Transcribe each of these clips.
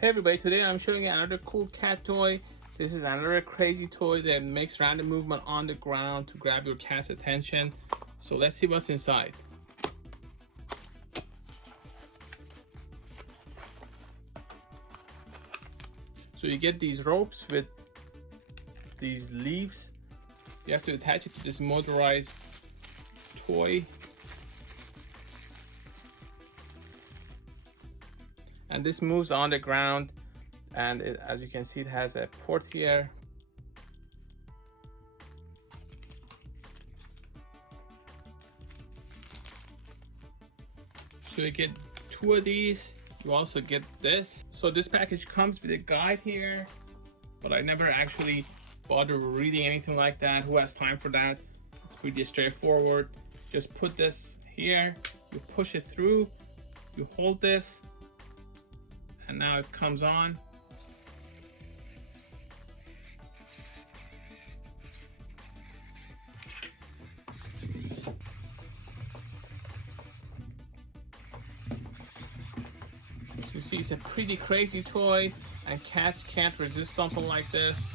Hey everybody, today I'm showing you another cool cat toy. This is another crazy toy that makes random movement on the ground to grab your cat's attention. So let's see what's inside. So you get these ropes with these leaves. You have to attach it to this motorized toy. And this moves on the ground, and as you can see, it has a port here. So you get 2 of these. You also get this. So this package comes with a guide here, but I never actually bothered reading anything like that. Who has time for that? It's pretty straightforward. Just put this here, you push it through, you hold this, and now it comes on. So you see, it's a pretty crazy toy, and cats can't resist something like this.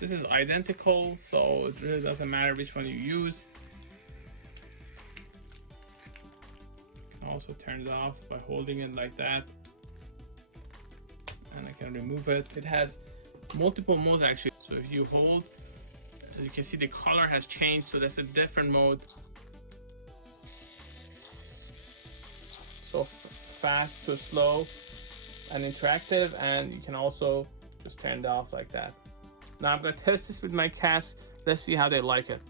This is identical, so it really doesn't matter which one you use. You can also turn it off by holding it like that. And I can remove it. It has multiple modes actually. So if you hold, as you can see, the color has changed, so that's a different mode. So fast to slow and interactive, and you can also just turn it off like that. Now I'm gonna test this with my cats. Let's see how they like it.